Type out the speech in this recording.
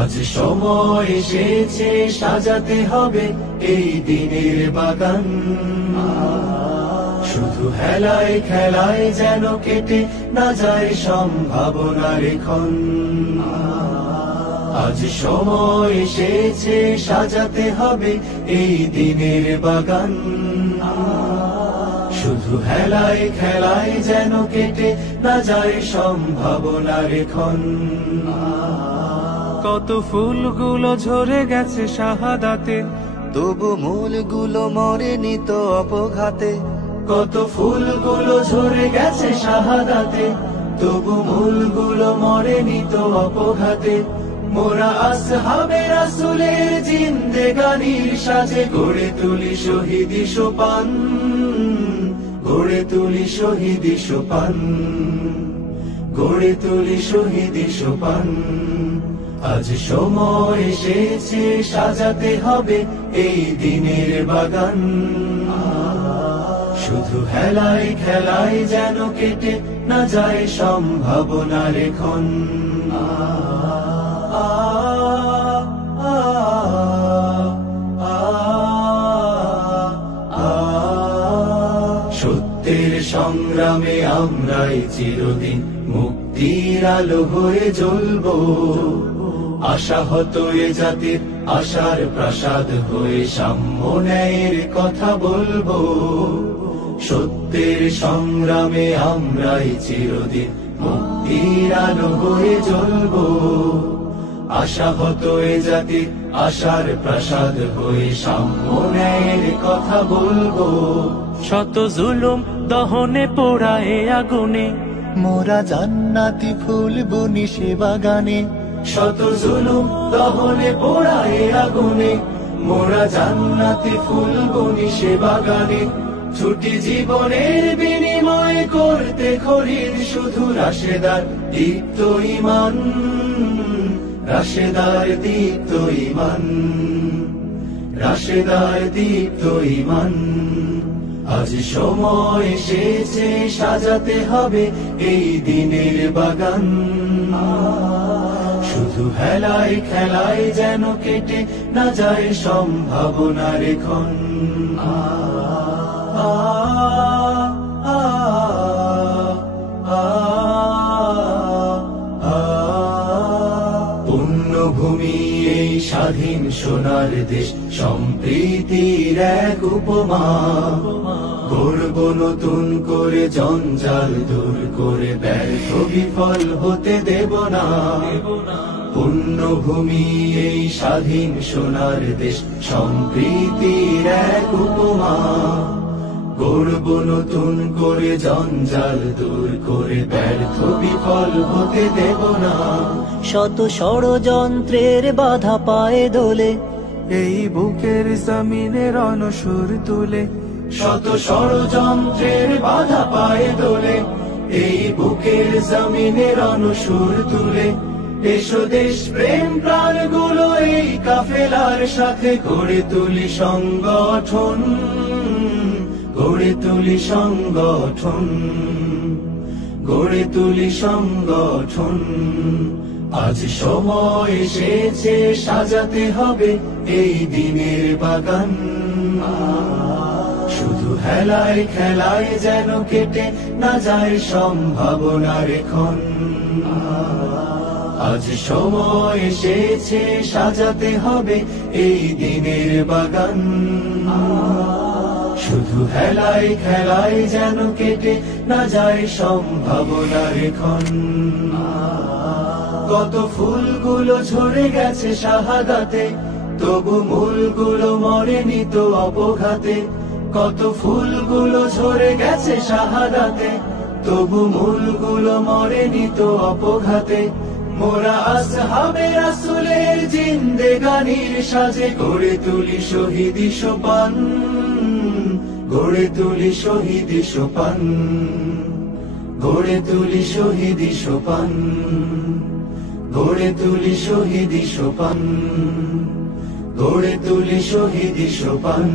আজ সময় এসেছে সাজাতে হবে এই দিনের বাগান। শুধু হেলায় খেলায় যেন কেটে না যায় সম্ভাবনার ক্ষণ। আজ সময় এসেছে সাজাতে হবে এই দিনের বাগান। শুধু হেলায় খেলায় যেন কেটে না যায় সম্ভাবনার ক্ষণ। কত ফুলগুলো ঝরে গেছে শাহাদাতে, তবু মূলগুলো মরেনি তো অপঘাতে। কত ফুলগুলো ঝরে গেছে শাহাদাতে, তবু মূলগুলো মরেনি তো অপঘাতে। মোরা আসহাবে রাসূলের জিন্দেগানির সাজে গড়ে তুলি শহীদি সোপান, গড়ে তুলি শহীদি সোপান, গড়ে তুলি শহীদি সোপান। আজ সময় এসেছে সাজাতে হবে এই দিনের বাগান। শুধু হেলায় খেলায় যেন কেটে না যায় সম্ভাবনার ক্ষণ। সত্যের সংগ্রামে আমরাই চিরদিন মুক্তির আলো হয়ে জ্বলবো। আশাহত এ জাতির আশার প্রাসাদ হয়ে সাম্য ন্যায়ের কথা বলবো। সত্যের সংগ্রামে আমরাই চিরদিন মুক্তির আলো হয়ে জ্বলবো। আশাহত এ জাতির আশার প্রাসাদ হয়ে সাম্য ন্যায়ের কথা বলবো। শত জুলুম দহনে পোড়ায় আগুনে, মোরা জান্নাতি ফুল বুনি সে বাগানে। শত জুলুম দহনে পোড়ায় আগুনে, মোরা জান্নাতি ফুল বুনি সে বাগানে। ছুটি জীবনের বিনিময় করতে খরিদ শুধু রাশেদার দীপ্ত ঈমান, রাশেদার দীপ্ত ঈমান, রাশেদার দীপ্ত ঈমান। আজ সময় এসেছে সাজাতে হবে এই দিনের বাগান। শুধু হেলায় খেলায় যেন কেটে না যায় সম্ভাবনার ক্ষণ। পুণ্যভূমি এই স্বাধীন সোনার দেশ, সম্প্রীতির এক উপমা। গড়ব নতুন করে জঞ্জাল দূর করে, ব্যর্থ বিফল হতে দেব না। পুণ্যভূমি এই স্বাধীন সোনার দেশ, সম্প্রীতির এক উপমা। গড়ব নতুন করে জঞ্জাল দূর করে, ব্যর্থ বিফল হতে দেব না। শত ষড়যন্ত্রের বাধা পায়ে দোলে, এই বুকের জমিনে রণসুর তুলে। শত ষড়যন্ত্রের বাধা পায়ে দোলে, এই বুকের জমিনে রণসুর তুলে। এসো দেশ প্রেম প্রাণগুলো এই কাফেলার সাথে গড়ে তুলি সংগঠন, গড়ে তুলি সংগঠন, গড়ে তুলি সংগঠন। আজ সময় এসেছে সাজাতে হবে এই দিনের বাগান। শুধু হেলায় খেলায় যেন কেটে না যায় সম্ভাবনার ক্ষণ। আজ সময় এসেছে সাজাতে হবে এই দিনের বাগান। শুধু হেলায় খেলায় যেন কেটে না যায় সম্ভাবনার ক্ষণ। কত ফুলগুলো ঝরে গেছে শাহাদাতে, তবু মূলগুলো মরেনি তো অপঘাতে। কত ফুলগুলো ঝরে গেছে শাহাদাতে, তবু মূলগুলো মরেনি তো অপঘাতে। মোরা আসহাবে রাসূলের জিন্দেগানির সাজে গড়ে তুলি শহীদি সোপান, গড়ে তুলি শহীদি সোপান, গড়ে তুলি শহীদি সোপান, গড়ে তুলি শহীদি সোপান, গড়ে তুলি শহীদি সোপান।